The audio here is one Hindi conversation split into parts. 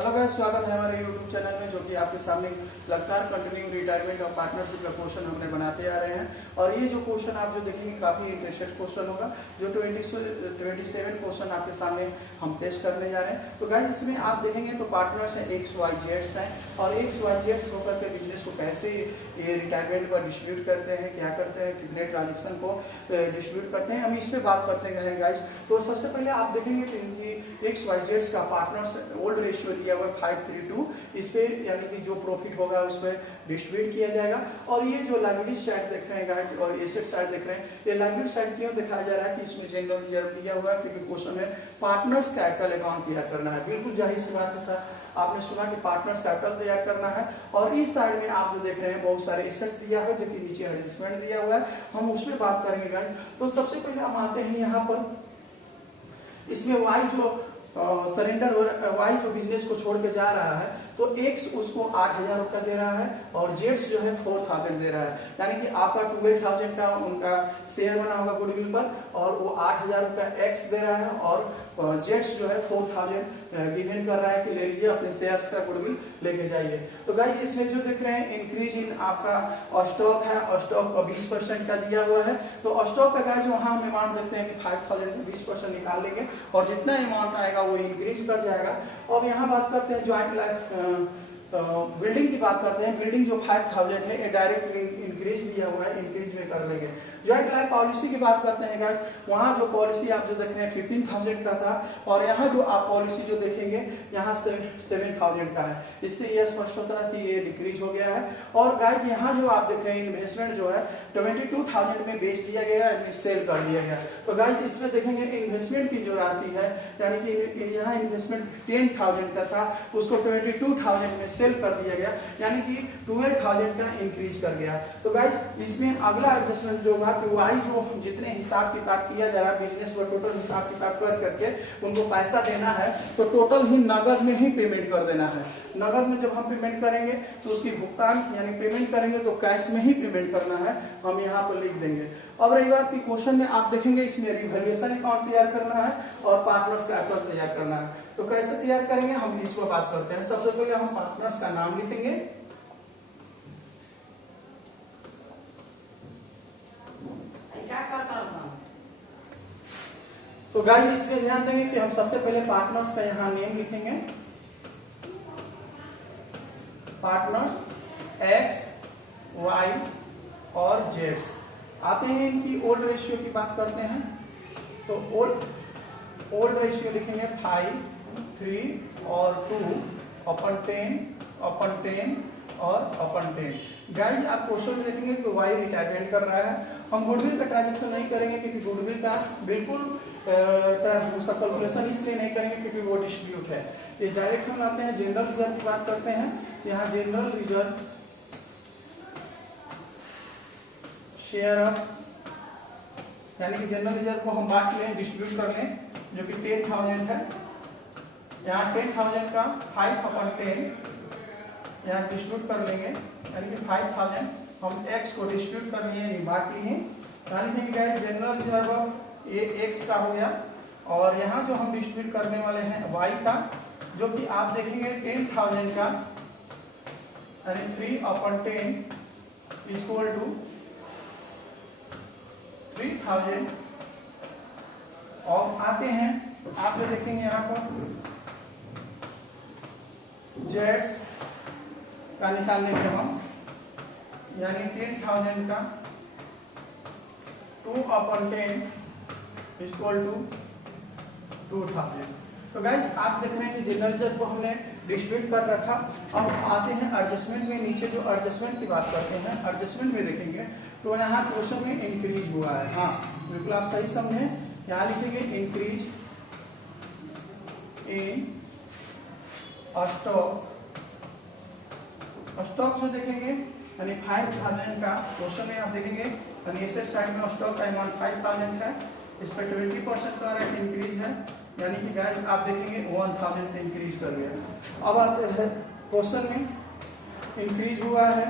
हेलो गाइस, स्वागत है हमारे YouTube चैनल में, जो कि आपके सामने लगातार कंटिन्यूइंग रिटायरमेंट और पार्टनरशिप का क्वेश्चन हमने बनाते आ रहे हैं। और ये जो क्वेश्चन आप जो देखेंगे काफ़ी इंटरेस्टेड क्वेश्चन होगा, जो 27 क्वेश्चन आपके सामने हम पेश करने जा रहे हैं। तो गाइस, इसमें आप देखेंगे तो पार्टनर्स हैं, एक्स वाई जेड्स हैं, और एक्स वाई जेड्स होकर के बिजनेस को कैसे ये रिटायरमेंट पर डिस्ट्रीब्यूट करते हैं, क्या करते हैं, कितने ट्रांजेक्शन को डिस्ट्रीब्यूट करते हैं, हम इस पर बात करते हैं गाइस। तो सबसे पहले आप देखेंगे कि इनकी एक्स वाई जेड्स का पार्टनर्स ओल्ड रेशियो दिया हुआ 5:3:2, इस पे यानी कि जो प्रॉफिट होगा उस पर डिस्ट्रीब्यूट किया जाएगा। और ये जो लाइबिलिटी साइड देख रहे हैं गाइस और एसेट साइड देख रहे हैं, ये लाइबिलिटी साइड क्यों दिखाया जा रहा है कि इसमें जनरल रिजर्व दिया हुआ है, क्योंकि क्वेश्चन में पार्टनर्स कैपिटल अकाउंट तैयार करना है। बिल्कुल जाहिर सी बात है सर, आपने सुना कि पार्टनर्स कैपिटल तैयार करना है। और इस साइड में आप जो देख रहे हैं बहुत सारे एसेट्स दिया है, जो कि नीचे एडजस्टमेंट दिया हुआ है, हम उस पर बात करेंगे गाइस। तो सबसे पहले हम आते हैं यहाँ पर, इसमें वाई जो सरेंडर हो, वाई जो बिजनेस को छोड़ के जा रहा है, तो एक्स उसको 8,000 रुपया दे रहा है और जेड्स जो है 4,000 दे रहा है। यानी कि आपका 12,000 का उनका शेयर बना होगा गुडविल पर, और वो 8,000 रुपया एक्स दे रहा है, और जेड्स जो है 4,000 गिवन कर रहा है कि ले लीजिए अपने शेयर्स का गुडविल लेके जाइए। तो गाइस, इसमें जो देख रहे हैं इंक्रीज इन आपका स्टॉक है, स्टॉक का 20% का दिया हुआ है। तो स्टॉक का गाइस वहां हम अमाउंट देखते हैं कि 5,000 का 20% निकाल लेंगे, और जितना अमाउंट आएगा वो इंक्रीज कर जाएगा। अब यहाँ बात करते हैं ज्वाइंट लाइफ बिल्डिंग की बात करते हैं। बिल्डिंग जो 5,000 है, ये डायरेक्ट इंक्रीज दिया हुआ है, इंक्रीज में कर लेंगे। ज्वाइंट लाइफ पॉलिसी की बात करते हैं गाइस, वहाँ जो पॉलिसी आप जो देख रहे हैं 15,000 का था, और यहाँ जो आप पॉलिसी जो देखेंगे यहाँ 7,000 का है। इससे यह स्पष्ट होता है कि ये डिक्रीज हो गया है। और गाइस, यहाँ जो आप देख रहे हैं इन्वेस्टमेंट जो है 22,000 में बेच दिया गया है, सेल कर दिया गया। तो गाइस, इसमें देखेंगे इन्वेस्टमेंट की जो राशि है, यानी कि यहाँ इन्वेस्टमेंट 10,000 का था, उसको 22,000 में सेल कर दिया गया, यानी कि 12,000 का इंक्रीज कर गया। तो गाइस, इसमें अगला एडजस्टमेंट जो होगा कि वाई जो जितने हिसाब किताब किया जा रहा है बिजनेस पर, टोटल हिसाब किताब कर करके उनको पैसा देना है, तो टोटल ही नगद में ही पेमेंट कर देना है। नगद में जब हम पेमेंट करेंगे तो उसकी भुगतान यानी पेमेंट करेंगे तो कैश में ही पेमेंट करना है, हम यहाँ पर लिख देंगे। अब रही बात की क्वेश्चन में आप देखेंगे इसमें रिवैल्यूएशन अकाउंट तैयार करना है और पार्टनर्स कैपिटल तैयार करना है। तो कैसे तैयार करेंगे, हम इस पर बात करते हैं। सबसे पहले हम पार्टनर्स का नाम लिखेंगे, तो गाइस इसमें ध्यान देंगे कि हम सबसे पहले पार्टनर्स का यहाँ नेम लिखेंगे, पार्टनर्स एक्स वाई और जेड्स। आते हैं इनकी ओल्ड रेशियो की बात करते हैं, तो ओल्ड रेशियो लिखेंगे 5, 3 और 2/10 और 10। गाइस, आप क्वेश्चन में देखेंगे कि वाई रिटायरमेंट कर रहा है। हम गुडविल का ट्रांजेक्शन नहीं करेंगे, क्योंकि गुडविल का बिल्कुल उसका कैलकुलेशन इसलिए नहीं करेंगे क्योंकि वो डिस्ट्रीब्यूट है। ये डायरेक्ट हम आते हैं जनरल रिजर्व की बात करते हैं। यहाँ जनरल रिजर्व शेयर ऑफ, यानी कि जनरल रिजर्व को हम बांट लें, डिस्ट्रीब्यूट कर लें, जो कि 10,000 है। यहाँ 10,000 का 5/10 यहाँ डिस्ट्रीब्यूट कर लेंगे, यानी कि 5,000 हम एक्स को डिस्ट्रीब्यूट कर लिए, बांट लिए। ध्यान रखिए जनरल रिजर्व ये एक्स का हो गया, और यहाँ जो हम डिस्ट्रीब्यूट करने वाले हैं वाई का, जो कि आप देखेंगे 10,000 का, यानी 3/10 इक्वल टू 3,000। और आते हैं आप जो देखेंगे यहाँ पर जेड्स का निकाल लेंगे हम, यानी 10,000 का 2/10 इक्वल टू 2,000। तो गाइस, आप देख रहे हैं कि जनरल रिजर्व को हमने डिस्ट्रीब्यूट कर रखा। अब आते हैं एडजस्टमेंट में, नीचे जो एडजस्टमेंट की बात करते हैं, एडजस्टमेंट में देखेंगे तो यहाँ क्वेश्चन में इंक्रीज हुआ है। हाँ बिल्कुल, आप सही समझे। यहाँ लिखेंगे इंक्रीज इन स्टॉक। स्टॉक जो देखेंगे यानी 5,000 का क्वेश्चन में आप देखेंगे, यानी एसेट साइड में स्टॉक का अमाउंट 5,000 का, इस पर 20% का रेट इंक्रीज है, यानी कि गाइस आप देखेंगे 1,000 इंक्रीज कर गया। अब आते हैं क्वेश्चन में इंक्रीज हुआ है,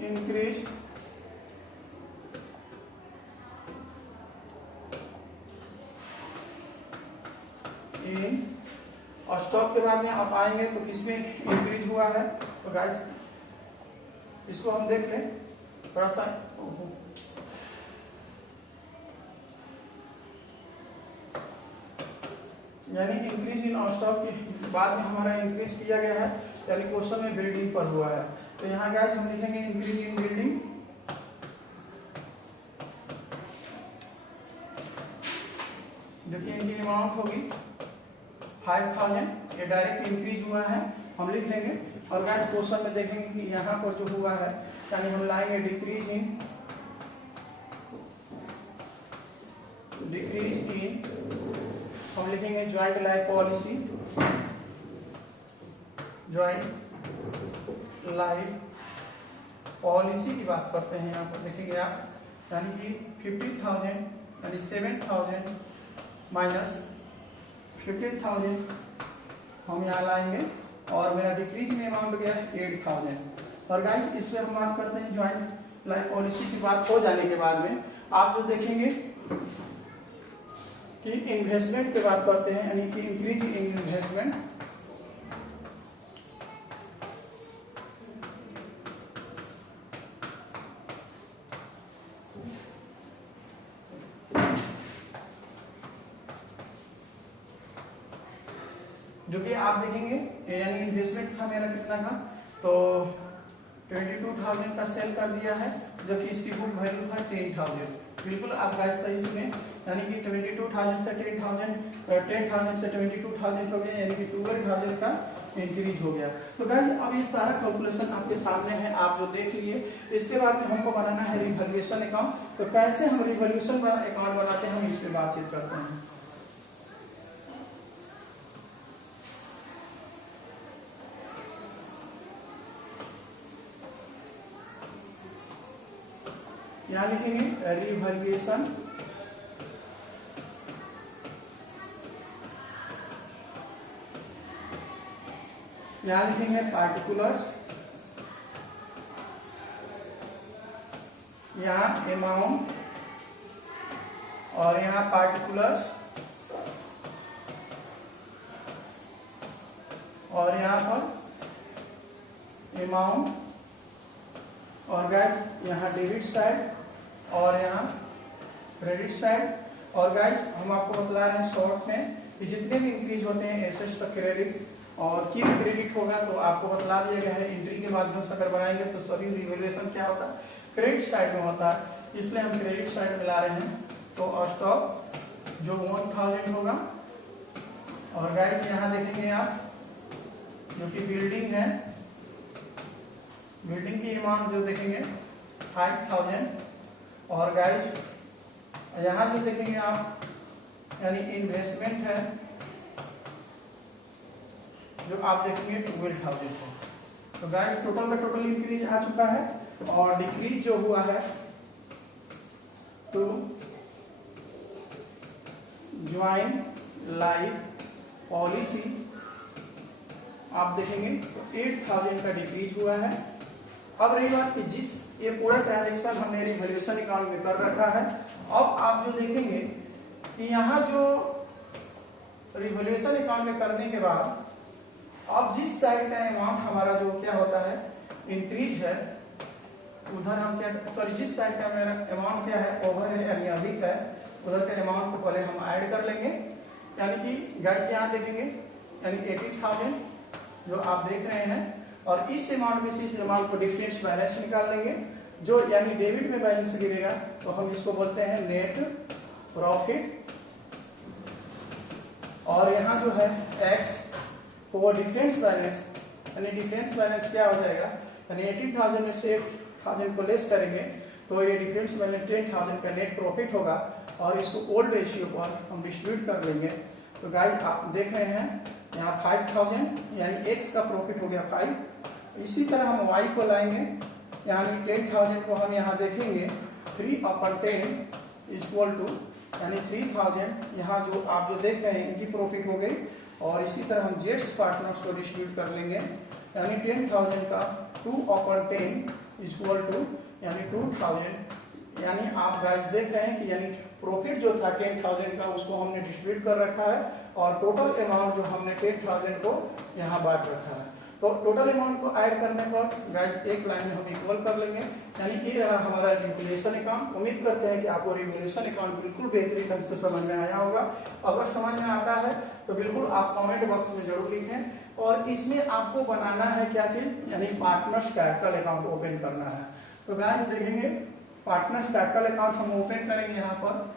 इंक्रीज इन, और स्टॉक के बाद में आप आएंगे तो किसमें इंक्रीज हुआ है। तो गाइस इसको हम देख लें थोड़ा सा, यानी इंक्रीज इन स्टॉक के बाद में हमारा इंक्रीज किया गया है, यानी क्वेश्चन में बिल्डिंग पर हुआ है। तो यहाँ गाइस हम लिखेंगे इंक्रीज इन बिल्डिंग, देखिए इनकी अमाउंट होगी 5000, ये डायरेक्ट इंक्रीज हुआ है, हम लिख लेंगे। और गाइस क्वेश्चन में देखेंगे कि यहाँ पर जो हुआ है, यानी हम लाएंगे डिक्रीज इन हम लिखेंगे joint life policy, joint life policy की बात करते हैं। यहाँ पर देखेंगे आप, यानी कि 50,000 यानी 7,000 माइनस 15,000 हम यहाँ लाएंगे, और मेरा डिक्रीज में अमाउंट गया है 8,000। और गाइस इसमें हम बात करते हैं ज्वाइंट लाइफ पॉलिसी की बात हो जाने के बाद में आप जो देखेंगे कि इन्वेस्टमेंट की बात करते हैं, यानी कि इंक्रीज इन इन्वेस्टमेंट, जो कि आप देखेंगे यानी इन्वेस्टमेंट था मेरा कितना का, तो 22,000 का सेल कर दिया है, जबकि इसकी बुक वैल्यू था 10,000। बिल्कुल आप गाइस सही सुने, यानी कि 22,000 से 10,000 से 22,000 हो गया, यानी कि 12,000 का इंक्रीज हो गया। तो गाइस अब ये सारा कैलकुलेशन आपके सामने है, आप जो देख लिए। इसके बाद में हमको बनाना है रिवैल्यूएशन अकाउंट। तो कैसे हम रिवैल्यूएशन अकाउंट बनाते हैं, हम इस पे बातचीत करते हैं। यहाँ लिखेंगे रिवैल्यूएशन, यहाँ लिखेंगे पार्टिकुलर्स, यहाँ अमाउंट, और यहाँ पार्टिकुलर्स, और यहाँ पर अमाउंट, और गाइस यहाँ डेबिट साइड और यहाँ क्रेडिट साइड। और गाइस हम आपको बता रहे हैं शॉर्ट में कि जितने भी इंक्रीज होते हैं एसेट्स का क्रेडिट और की क्रेडिट होगा, तो आपको बतला दिया गया है एंट्री के माध्यम से अगर बनाएंगे तो सभी रिवैल्यूएशन क्या होता है, क्रेडिट साइड में होता है, इसलिए हम क्रेडिट साइड में ला रहे हैं। तो स्टॉक जो 1000 होगा, और गाइस यहाँ देखेंगे आप जो कि बिल्डिंग है, बिल्डिंग की अमाउंट जो देखेंगे 5000, और गाइस यहाँ जो देखेंगे आप यानी इन्वेस्टमेंट है जो आप देखेंगे 12,000 है। तो गाइस टोटल का टोटल इंक्रीज आ चुका है, और डिक्रीज जो हुआ है तो ज्वाइंट लाइफ पॉलिसी आप देखेंगे 8,000 का डिक्रीज हुआ है। अब रही बात कि जिस ये पूरा ट्रांजैक्शन हमने रिवैल्यूएशन अकाउंट में कर रखा है, अब आप जो देखेंगे कि यहाँ जो रिवैल्यूएशन अकाउंट में करने के बाद अब जिस साइड का अमाउंट हमारा जो क्या होता है इंक्रीज है, उधर हम क्या सॉरी जिस साइड का मेरा अमाउंट क्या है ओवर है यानी अधिक है, उधर के अमाउंट को पहले हम ऐड कर लेंगे। यानी कि गाइस यहाँ देखेंगे यानी 80,000 जो आप देख रहे हैं, और इस अमाउंट में से इस अमाउंट को डिफरेंस बैलेंस निकाल लेंगे, जो यानी डेबिट में बैलेंस गिरेगा तो हम इसको बोलते हैं नेट प्रॉफिट। और यहाँ जो है एक्स तो वो डिफरेंस बैलेंस, यानी डिफरेंस बैलेंस क्या हो जाएगा, यानी 18,000 में से 8,000 को लेस करेंगे तो ये डिफरेंस बैलेंस 10,000 का नेट प्रॉफिट होगा, और इसको ओल्ड रेशियो पर हम डिस्ट्रीब्यूट कर लेंगे। तो गाइस आप देख रहे हैं यहाँ 5,000 यानी x का प्रॉफिट हो गया 5। इसी तरह हम y को लाएंगे, यानी 10,000 को हम यहाँ देखेंगे 3/10 इक्वल टू यानी 3,000 यहाँ जो आप जो देख रहे हैं इनकी प्रॉफिट हो गई। और इसी तरह हम जेट्स पार्टनर्स को डिस्ट्रीब्यूट कर लेंगे, यानी 10,000 का 2/10 इक्वल टू यानी 2,000। यानी आप गाइस देख रहे हैं कि यानी प्रॉफिट जो था 10,000 का उसको हमने डिस्ट्रीब्यूट कर रखा है और टोटल अमाउंट जो हमने 10,000 को यहाँ बांट रखा है। तो टोटल अमाउंट को ऐड करने पर गाइस एक लाइन में हम इक्वल कर लेंगे, यानी ये रहा हमारा रिवोल्यूशन अकाउंट। उम्मीद करते हैं कि आपको रिवोल्यूशन अकाउंट बिल्कुल बेहतरीन ढंग से समझ में आया होगा। अगर समझ में आता है तो बिल्कुल आप कमेंट बॉक्स में जरूर लिखें। और इसमें आपको बनाना है क्या चीज, यानी पार्टनर्स कैपिटल अकाउंट ओपन करना है। तो गाइस देखेंगे पार्टनर्स कैपिटल अकाउंट हम ओपन करेंगे यहाँ पर।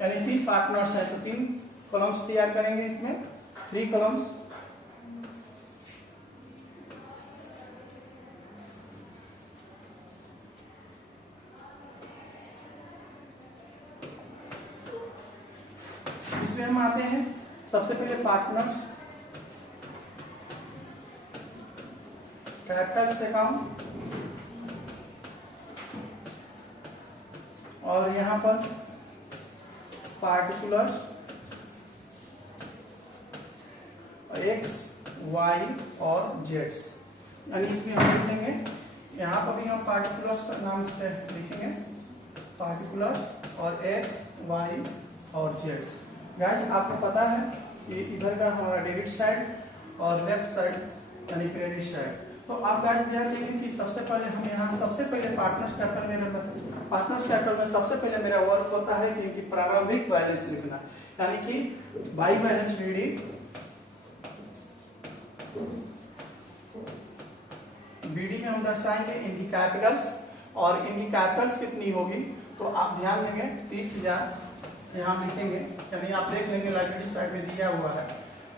यानी 3 पार्टनर्स है तो 3 कॉलम्स तैयार करेंगे, इसमें 3 कॉलम्स। इसमें हम आते हैं सबसे पहले पार्टनर्स कैपिटल्स अकाउंट और यहां पर पार्टिकुलर्स एक्स वाई और जेड्स, यानी इसमें हम लिखेंगे, यहाँ पर भी हम पार्टिकुलर्स का नाम से लिखेंगे पार्टिकुलर्स और एक्स वाई और जेड्स। गाइस आपको पता है कि इधर का हमारा डेबिट साइड और लेफ्ट साइड यानी क्रेडिट साइड। तो आप गाइस ध्यान देंगे कि सबसे पहले हम यहाँ सबसे पहले पार्टनर्स कैपिटल में सबसे पहले मेरा वर्क होता है कि प्रारंभिक बैलेंस लिखना, यानी कि बाई बैलेंस बीडी में हम दर्शाएंगे इनकी कैपिटल्स, और इनकी कैपिटल्स कितनी होगी तो आप ध्यान देंगे 30,000 यहाँ लिखेंगे, यानी आप देख लेंगे लाइब्रेरी साइड में दिया हुआ है,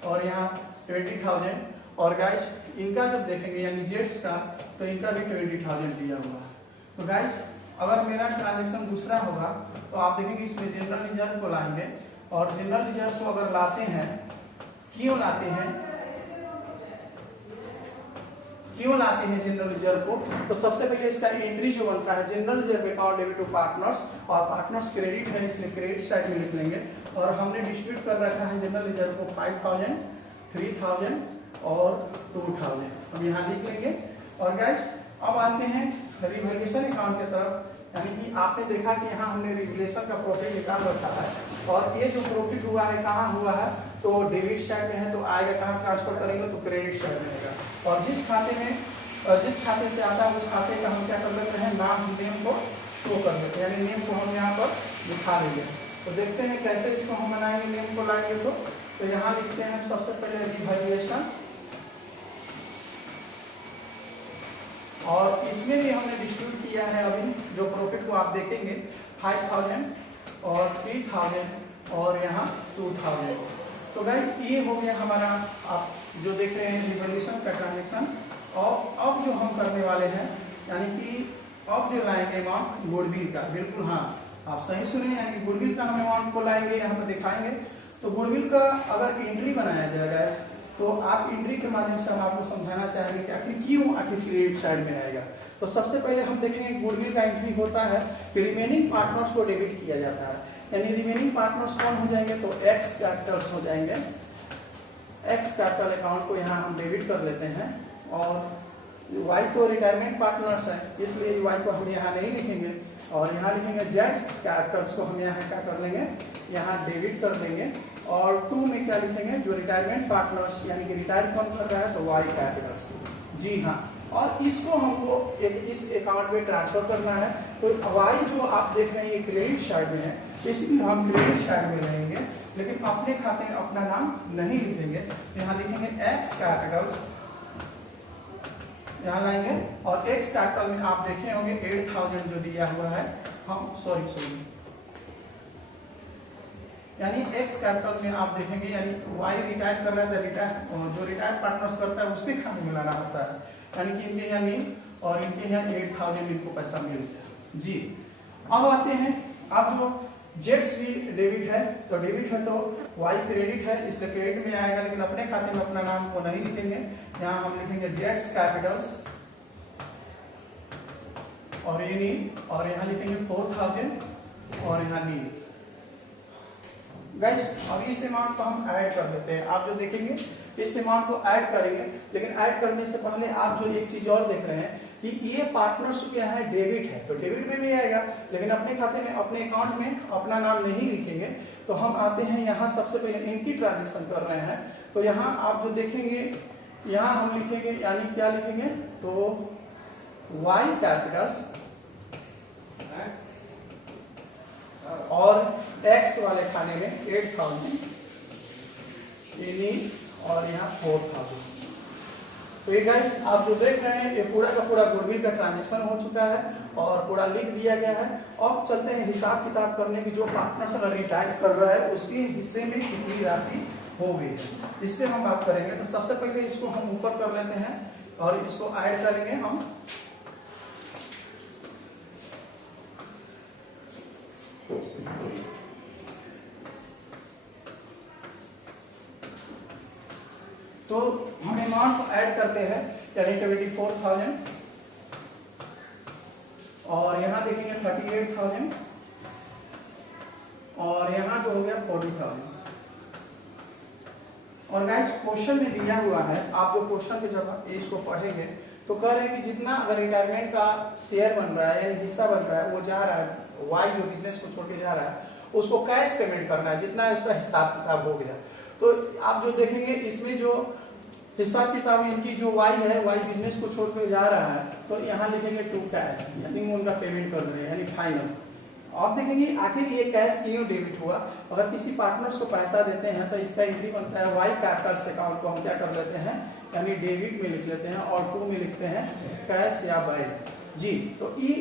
और यहाँ 20,000। और गाइस इनका जब देखेंगे यानी जेड्स का तो इनका भी 20,000 दिया हुआ है। तो गाइस अगर मेरा ट्रांजेक्शन दूसरा होगा तो आप देखेंगे इसमें जनरल रिजर्व को लाएंगे, और जनरल रिजर्व को अगर लाते हैं, क्यों लाते हैं जनरल रिजर्व को, तो सबसे पहले इसका एंट्री जो बनता है general reserve account debit to partners, और पार्टनर्स क्रेडिट है इसलिए क्रेडिट साइड में लिख लेंगे। और हमने डिस्ट्रीब्यूट कर रखा है जनरल रिजर्व को 5,000, 3,000 और 2,000, हम यहाँ लिख लेंगे। और गाइस अब आते हैं रिवोल्यूशन अकाउंट की तरफ, यानी कि आपने देखा कि यहाँ हमने रिवोल्यूशन का प्रॉफिट निकाल रखा है, और ये जो प्रॉफिट हुआ है कहाँ हुआ है तो डेबिट साइड में है, तो आएगा कहाँ ट्रांसफर करेंगे तो क्रेडिट साइड में आएगा। और जिस खाते से आता है उस खाते का हम क्या कर लेते हैं, नाम नेम को शो कर लेते हैं, यानी नेम को हम यहाँ पर दिखा देंगे। तो देखते हैं कैसे इसको हम बनाएंगे, नेम को लाएंगे तो यहाँ लिखते हैं सबसे पहले रिवोल्यूशन, और इसमें भी हमने डिस्ट्रीब्यूट किया है अभी जो प्रॉफिट को आप देखेंगे 5,000 और 3,000 और यहाँ 2,000। तो गाइस ये हो गया हमारा, आप जो देख रहे हैं रिवोल्यूशन का ट्रांजेक्शन। और अब जो हम करने वाले हैं, यानी कि अब जो लाएंगे अमाउंट गुडविल का, बिल्कुल हाँ आप सही सुने, यानी गुडविल का हम अमाउंट को लाएंगे, यहाँ पर दिखाएंगे। तो गुडविल का अगर एंट्री बनाया जाएगा तो आप एंट्री के माध्यम से हम आपको समझाना चाहेंगे कि आखिर क्यों क्रेडिट साइड में आएगा। तो सबसे पहले हम देखेंगे गुडविल का एंट्री होता है कि रिमेनिंग पार्टनर्स को डेबिट किया जाता है, यानी रिमेनिंग पार्टनर्स कौन हो जाएंगे तो एक्स कैपिटल्स हो जाएंगे। एक्स कैपिटल अकाउंट को यहाँ हम डेबिट कर लेते हैं, और वाई तो रिटायरमेंट पार्टनर्स है इसलिए वाई को हम यहाँ नहीं लिखेंगे, और यहाँ लिखेंगे जेड्स कैपिटल्स को हम यहाँ क्या कर लेंगे, यहाँ डेबिट कर देंगे। और 2 में क्या लिखेंगे, जो रिटायरमेंट पार्टनर्स यानी कि रिटायर कौन कर रहा है तो वाई कैपिटल्स, जी हाँ। और इसको हमको इस अकाउंट में ट्रांसफर करना है। तो वाई जो आप देख रहे हैं ये क्रेडिट साइड में है, इसलिए हम क्रेडिट साइड में रहेंगे, लेकिन अपने खाते में अपना नाम नहीं लिखेंगे। यहाँ लिखेंगे एक्स कैपिटल्स, यहाँ लाएंगे, और एक्स कैपिटल में आप देखे होंगे 8,000 जो दिया हुआ है, हम सॉरी यानी एक्स कैपिटल में आप देखेंगे, यानी वाई रिटायर कर रहा था, जो रिटायर पार्टनर्स करता है उसके खाते में लाना होता है, यानी कि इनके यहाँ नेम और इनके यहाँ 8,000 इनको पैसा मिलता है जी। अब आते हैं, अब जो जेड्स भी डेबिट है, तो डेबिट है तो वाई क्रेडिट है इसलिए क्रेडिट में आएगा, लेकिन अपने खाते में अपना नाम को नहीं लिखेंगे। यहाँ हम लिखेंगे जेड्स कैपिटल्स और ये नील, और यहाँ लिखेंगे 4,000 और यहाँ नील। गाइस अब इस अमाउंट को हम ऐड कर देते हैं, आप जो देखेंगे इस अमाउंट को ऐड करेंगे, लेकिन ऐड करने से पहले आप जो एक चीज और देख रहे हैं कि ये पार्टनरशिप क्या है, डेबिट है, तो डेबिट में भी आएगा, लेकिन अपने खाते में अपने अकाउंट में अपना नाम नहीं लिखेंगे। तो हम आते हैं यहाँ, सबसे पहले इनकी ट्रांजेक्शन कर रहे हैं, तो यहाँ आप जो देखेंगे यहाँ हम लिखेंगे, यानी क्या लिखेंगे, तो वाई कैपिटल्स और एक्स वाले खाने में 8000 और यहाँ 4000। तो ये गाइस आप जो देख रहे हैं ये पूरा का पूरा गुडविल का ट्रांजेक्शन हो चुका है और पूरा लिख दिया गया है। अब चलते हैं हिसाब किताब करने की, जो पार्टनर अगर रिटायर कर रहा है उसके हिस्से में कितनी राशि हो गई है, इस पर हम बात करेंगे। तो सबसे पहले इसको हम ऊपर कर लेते हैं और इसको ऐड करेंगे हम। तो हम अमाउंट को ऐड करते हैं, यानी 24,000 और यहाँ देखेंगे 38,000 और यहाँ जो हो गया 40,000। और गाइस क्वेश्चन में दिया हुआ है, आप जो क्वेश्चन के जब इसको पढ़ेंगे तो कह रहे हैं कि जितना अगर रिटायरमेंट का शेयर बन रहा है यानी हिस्सा बन रहा है वो जा रहा है, वाई जो बिजनेस को छोड़ के जा रहा है उसको कैश पेमेंट करना है, जितना उसका हिसाब किताब हो गया। तो आप जो देखेंगे इसमें जो हिसाब किताब इनकी जो वाई है, वाई बिजनेस को छोड़ के जा रहा है, तो यहाँ लिखेंगे टू कैश, यानी उनका पेमेंट कर रहे हैं, यानी फाइनल। आप देखेंगे आखिर ये कैश क्यों डेबिट हुआ। अगर किसी पार्टनर्स को पैसा देते हैं तो इसका एंट्री बनता है वाई कैपिटल्स अकाउंट को हम क्या कर लेते हैं, यानी डेबिट में लिख लेते हैं और टू में लिखते हैं कैश या बैंक जी। तो ये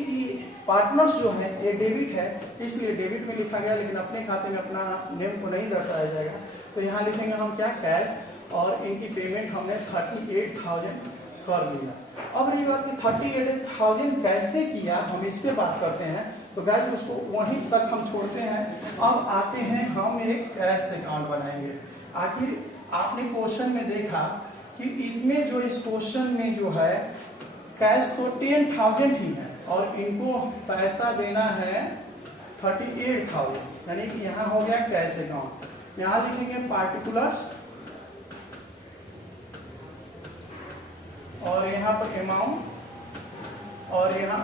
पार्टनर्स जो है ये डेबिट है, इसलिए डेबिट में लिखा गया, लेकिन अपने खाते में अपना नेम को नहीं दर्शाया जाएगा। तो यहाँ लिखेंगे हम क्या, कैश, और इनकी पेमेंट हमने 38,000 कर लिया। अब रही बात कि 38,000 कैसे किया, हम इस पे बात करते हैं। तो गाइस उसको वहीं तक हम छोड़ते हैं। अब आते हैं हम एक कैश अकाउंट बनाएंगे। आखिर आपने क्वेश्चन में देखा कि इसमें जो इस क्वेश्चन में जो है कैश तो 10,000 ही है और इनको पैसा देना है 38,000, यानी कि यहाँ हो गया कैश अकाउंट। यहाँ लिखेंगे पार्टिकुलर्स और यहाँ पर अमाउंट और यहाँ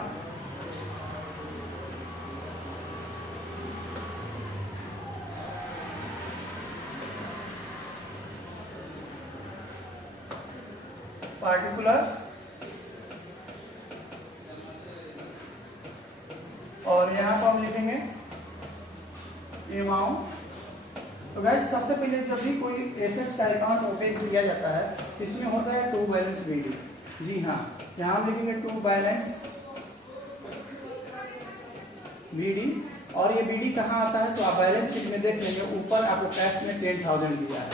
पार्टिकुलर्स और यहाँ पर हम लिखेंगे अमाउंट। तो गाइस सबसे पहले जब भी कोई एसेट्स का अकाउंट ओपन किया जाता है इसमें होता है टू बैलेंस बीडी। जी हाँ, यहाँ हम लिखेंगे टू बैलेंस बीडी और ये बीडी कहाँ आता है तो आप बैलेंस शीट में देख लेंगे, ऊपर आपको कैश में 10,000 दिया है।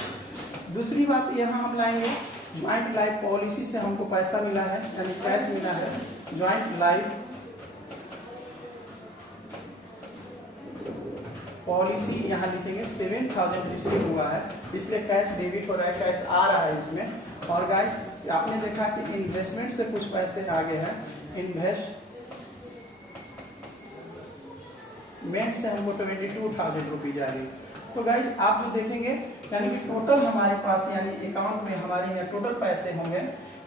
दूसरी बात यहाँ हम लाएंगे ज्वाइंट लाइफ पॉलिसी से हमको पैसा मिला है, यानी कैश मिला है। ज्वाइंट लाइफ पॉलिसी यहाँ लिखेंगे 7,000 रिसीव हुआ है, इसलिए कैश डेबिट हो रहा है, कैश आ रहा है इसमें। और गाइस आपने देखा कि इन्वेस्टमेंट से कुछ पैसे आगे हैं, इन्वेस्टमेंट से हमको 22,000 रुपीज आ रही। तो गाइस आप जो देखेंगे यानी कि टोटल हमारे पास यानी अकाउंट में हमारे यहाँ टोटल पैसे होंगे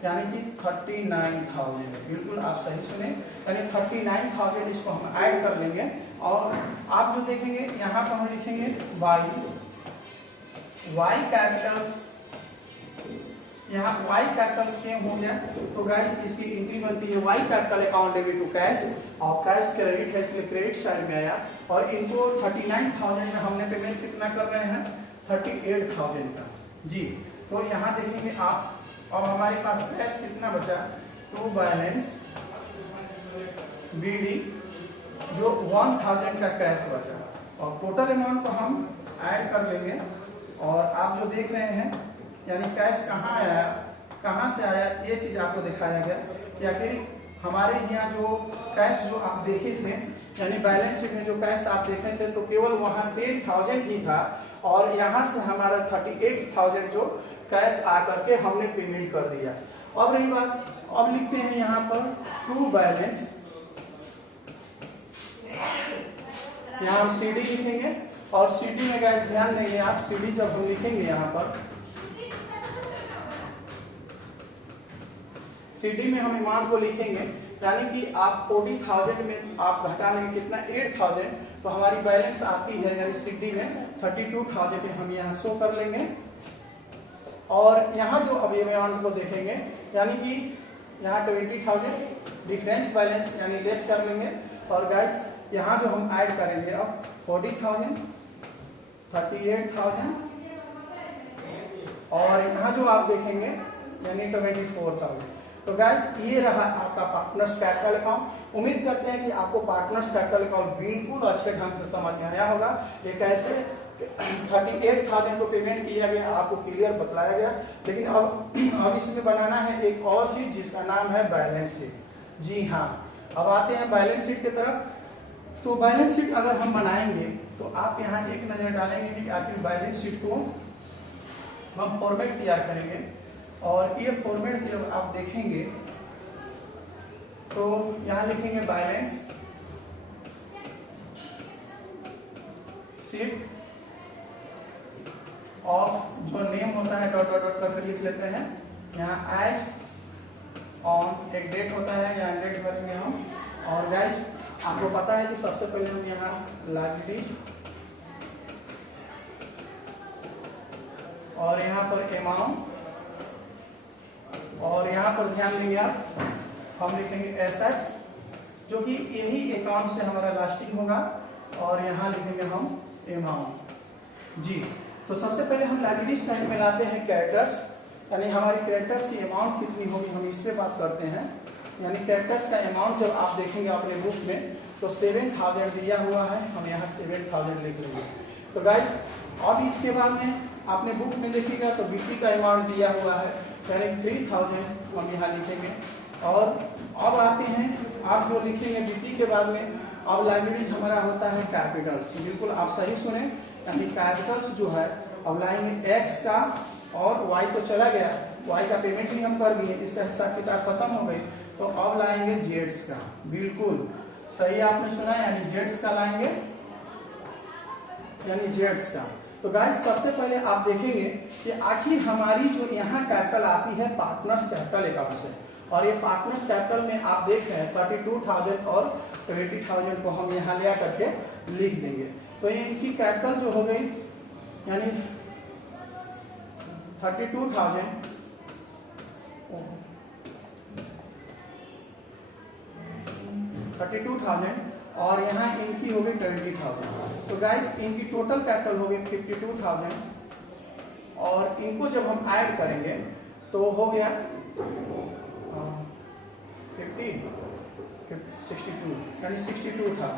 यानी कि 39,000। बिल्कुल आप सही सुने, यानी 39,000 इसको हम ऐड कर लेंगे। और आप जो देखेंगे यहाँ पर हम लिखेंगे वाई कैपिटल्स, यहाँ वाई कैपिटल्स क्यों हो गया तो गाइस इसकी एंट्री बनती है Y capital account debit to cash और कैश क्रेडिट है इसलिए क्रेडिट साइड में आया। और इनको 39,000 में हमने पेमेंट कितना कर रहे हैं 38,000 का जी। तो यहाँ देखेंगे आप, अब हमारे पास कैश कितना बचा, टू बैलेंस बीडी जो 1,000 का कैश बचा और टोटल अमाउंट को हम ऐड कर लेंगे। और आप जो देख रहे हैं यानी कैश कहाँ आया, कहाँ से आया, ये चीज आपको दिखाया गया कि आखिर हमारे यहाँ जो कैश जो आप देखे थे यानी बैलेंस शीट में जो कैश आप देखे थे तो केवल वहाँ 10,000 ही था और यहाँ से हमारा 38,000 जो कैश आकर के हमने पेमेंट कर दिया। अब रही बात, अब लिखते हैं यहाँ पर टू बैलेंस, यहाँ हम सीडी लिखेंगे और सीडी में गाइस ध्यान देंगे आप, सीडी जब हम लिखेंगे यहाँ पर सीडी में हम अमाउंट को लिखेंगे यानी कि आप 40,000 में आप घटा लेंगे कितना 8,000, तो हमारी बैलेंस आती है यानी सीडी में 32,000 हम यहाँ शो कर लेंगे। और यहाँ जो अभी अमाउंट को देखेंगे यानी कि यहाँ 20,000 डिफरेंस बैलेंस यानी लेस कर लेंगे। और गाइज यहाँ जो हम ऐड करेंगे अब 40,000, 38,000 और यहाँ जो आप देखेंगे यानी 24,000। तो गाइज ये रहा आपका पार्टनर्स कैपिटल अकाउंट। उम्मीद करते हैं कि आपको पार्टनर्स कैपिटल अकाउंट बिल्कुल अच्छे ढंग से समझ में आया होगा। ये कैसे 38,000 को पेमेंट किया गया आपको क्लियर बतलाया गया। लेकिन अब इसमें बनाना है एक और चीज जिसका नाम है बैलेंस शीट। जी हाँ, अब आते हैं बैलेंस शीट की तरफ। तो बैलेंस शीट अगर हम बनाएंगे तो आप यहाँ एक नजर डालेंगे कि आखिर बैलेंस शीट को हम फॉर्मेट तैयार करेंगे। और ये फॉर्मेट जब आप देखेंगे तो यहाँ लिखेंगे बैलेंस शीट ऑफ, जो नेम होता है डॉट डॉट डॉट करके लिख लेते हैं। यहाँ एज ऑन एक डेट होता है, यहाँ डेट भरेंगे हम। और गाइज आपको पता है कि सबसे पहले हम यहाँ लाइबिलिटी और यहाँ पर अमाउंट और यहाँ पर ध्यान देंगे आप हम लिखेंगे एसेट्स, जो कि यही अकाउंट से हमारा लास्टिंग होगा। और यहाँ लिखेंगे हम अमाउंट। जी, तो सबसे पहले हम लाइबिलिटी साइड में लाते हैं कैरेक्टर्स, यानी हमारी कैरेक्टर्स की अमाउंट कितनी होगी हम इस पे बात करते हैं। यानी कैरेक्टर्स का अमाउंट जब आप देखेंगे अपने बुक में तो 7,000 दिया हुआ है, हम यहाँ 7,000 लिख लेंगे। तो गाइज अब इसके बाद में आपने बुक में देखिएगा तो बीपी का अमाउंट दिया हुआ है यानी 3,000 हम यहाँ लिखेंगे। और अब आते हैं आप जो लिखेंगे बीपी के बाद में, अब लाइबिलिटीज हमारा होता है कैपिटल्स। बिल्कुल आप सही सुने, यानी कैपिटल्स जो है अब लाएंगे एक्स का और वाई तो चला गया, वाई का पेमेंट भी हम कर दिए, इसका हिसाब किताब खत्म हो गई। तो अब लाएंगे जेड्स का। बिल्कुल सही आपने सुना, यानी जेड्स का लाएंगे, यानी जेड्स का। तो गाइस सबसे पहले आप देखेंगे कि आखिर हमारी जो यहाँ कैपिटल आती है पार्टनर्स कैपिटल अकाउंट से। और ये पार्टनर्स कैपिटल में आप देख रहे हैं 32,000 और 20,000 को हम यहाँ ले करके लिख देंगे। तो ये इनकी कैपिटल जो हो गई यानी 32,000 और यहाँ इनकी हो गई 20,000। तो गाइस इनकी टोटल कैपिटल हो गई 52,000 और इनको जब हम ऐड करेंगे तो हो गया 62 यानी 62,000।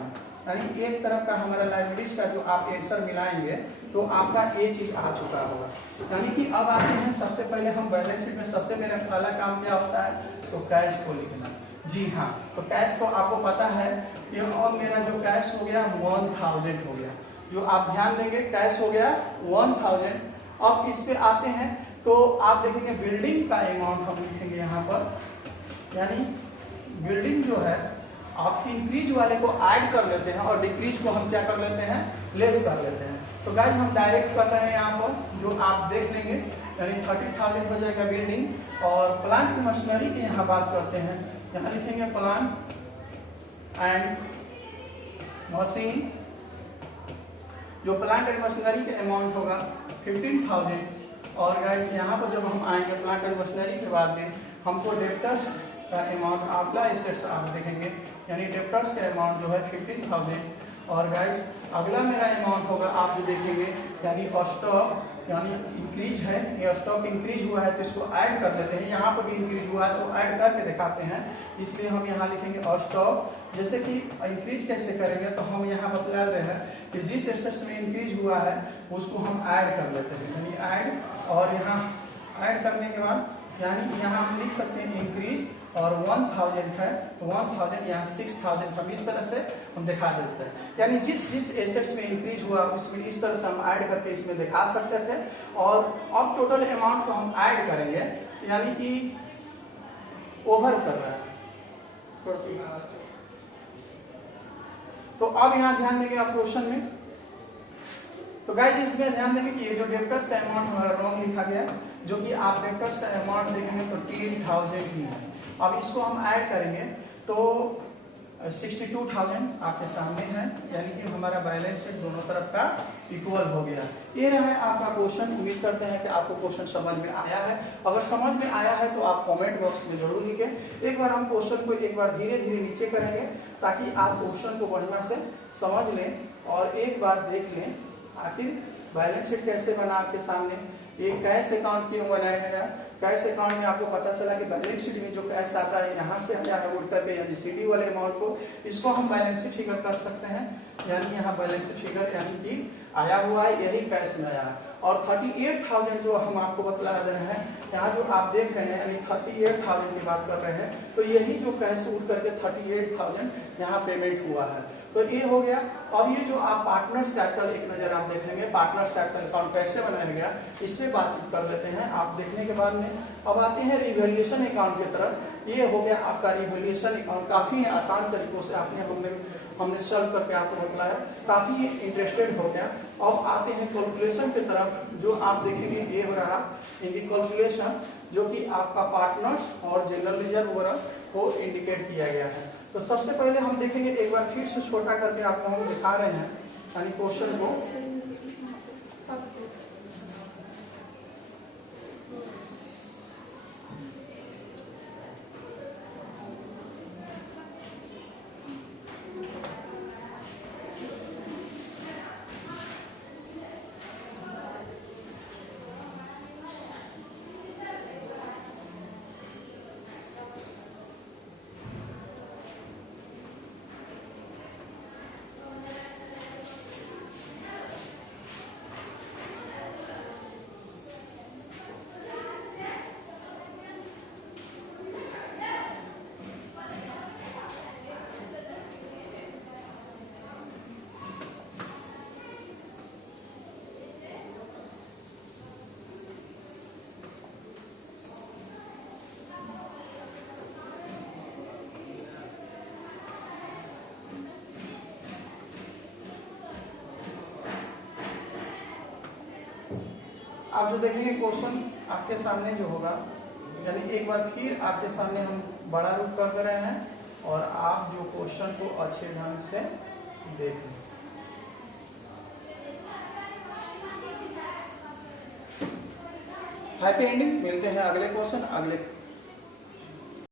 यानी एक तरफ का हमारा लाइबिलिटीज का जो आप आंसर मिलाएंगे तो आपका ये चीज आ चुका होगा। यानी कि अब आते हैं सबसे पहले हम बैलेंस शीट में सबसे मेरा पहला काम क्या होता है तो कैश को लिखना। जी हाँ, तो कैश को आपको पता है कि और मेरा जो कैश हो गया 1,000 हो गया। जो आप ध्यान देंगे कैश हो गया 1,000। अब इस पे आते हैं तो आप देखेंगे बिल्डिंग का अमाउंट हम लिखेंगे यहाँ पर, यानी बिल्डिंग जो है आप इंक्रीज वाले को ऐड कर लेते हैं और डिक्रीज को हम क्या कर लेते हैं लेस कर लेते हैं। तो गाइस हम डायरेक्ट कर रहे हैं यहाँ पर जो आप देख लेंगे यानी 30,000 हो जाएगा बिल्डिंग। और प्लांट मशीनरी की यहाँ बात करते हैं, यहाँ लिखेंगे प्लांट एंड मशीन। जो प्लांट एंड मशीनरी के अमाउंट होगा 15,000। और गाइस यहाँ पर जब हम आएंगे प्लांट एंड मशीनरी के बाद में हमको डेप्टर्स का अमाउंट अगला एसेट्स आप देखेंगे यानी डेप्टर्स का अमाउंट जो है 15,000। और गाइस अगला मेरा अमाउंट होगा आप जो देखेंगे यानी स्टॉक, यानी इंक्रीज है, ये स्टॉक इंक्रीज हुआ है तो इसको ऐड कर लेते हैं। यहाँ पर भी इंक्रीज हुआ है तो ऐड करके दिखाते हैं, इसलिए हम यहाँ लिखेंगे स्टॉक। जैसे कि इंक्रीज कैसे करेंगे तो हम यहाँ बता रहे हैं कि जिस एसेट्स में इंक्रीज हुआ है उसको हम ऐड कर लेते हैं, यानी ऐड। और यहाँ ऐड करने के बाद यानी यहाँ हम लिख सकते हैं इंक्रीज और 1,000 है तो 1,000 यहाँ 6,000 हम इस तरह से हम दिखा देते हैं। यानी जिस एसेट्स में इंक्रीज हुआ उसमें इस तरह से हम ऐड करके इसमें दिखा सकते थे। और अब टोटल अमाउंट को हम ऐड करेंगे यानी कि ओवर कर रहा है। तो अब यहाँ ध्यान देंगे आप क्वेश्चन में, तो गाइस इसमें ध्यान देंगे कि ये जो डेप्टर्स का अमाउंट हमारा रॉन्ग लिखा गया, जो कि आप डेप्टर्स का अमाउंट देखेंगे तो 10,000 ही है। अब इसको हम ऐड करेंगे तो 62,000 आपके सामने है, यानी कि हमारा बैलेंस शीट दोनों तरफ का इक्वल हो गया। ये रहा है आपका क्वेश्चन। उम्मीद करते हैं कि आपको क्वेश्चन समझ में आया है। अगर समझ में आया है तो आप कमेंट बॉक्स में जरूर लिखें। एक बार हम क्वेश्चन को एक बार धीरे धीरे नीचे करेंगे ताकि आप क्वेश्चन को बढ़िया से समझ लें और एक बार देख लें आखिर बैलेंस शीट कैसे बना आपके सामने। ये कैश अकाउंट क्यों बनाया गया? कैश अकाउंट में आपको पता चला कि बैलेंस शीट में जो कैश आता है यहाँ से आया है उठ करके, यानी सीडी वाले अमाउंट को, इसको हम बैलेंस शीट फिगर कर सकते हैं। यानी यहाँ बैलेंस शीट फिगर यानी कि आया हुआ है, यही कैश में आया है। और 38,000 जो हम आपको बतला रहे हैं, यहाँ जो आप देख रहे हैं यानी 38,000 की बात कर रहे हैं, तो यही जो कैश उठ करके 38,000 यहाँ पेमेंट हुआ है। तो ये हो गया। अब ये जो आप पार्टनर्स कैपिटल एक नजर आप देखेंगे, पार्टनर्स कैपिटल अकाउंट कैसे बनाया गया इससे बातचीत कर लेते हैं। आप देखने के बाद में अब आते हैं रिवैल्यूएशन अकाउंट की तरफ। ये हो गया आपका रिवैल्यूएशन अकाउंट। काफी आसान तरीकों से हमने सॉल्व करके आपको बतलाया, काफी इंटरेस्टेड हो गया। अब आते हैं कैलकुलेशन की तरफ। जो आप देखेंगे ये हो रहा इनकी कैलकुलेशन, जो कि आपका पार्टनर्स और जनरल रिजर्व वगैरह को इंडिकेट किया गया है। तो सबसे पहले हम देखेंगे, एक बार फिर से छोटा करके आपको हम दिखा रहे हैं यानी क्वेश्चन को। आप जो देखेंगे क्वेश्चन आपके सामने जो होगा, यानी एक बार फिर आपके सामने हम बड़ा रूप कर दे रहे हैं और आप जो क्वेश्चन को अच्छे ढंग से देखें। Happy ending. मिलते हैं अगले क्वेश्चन अगले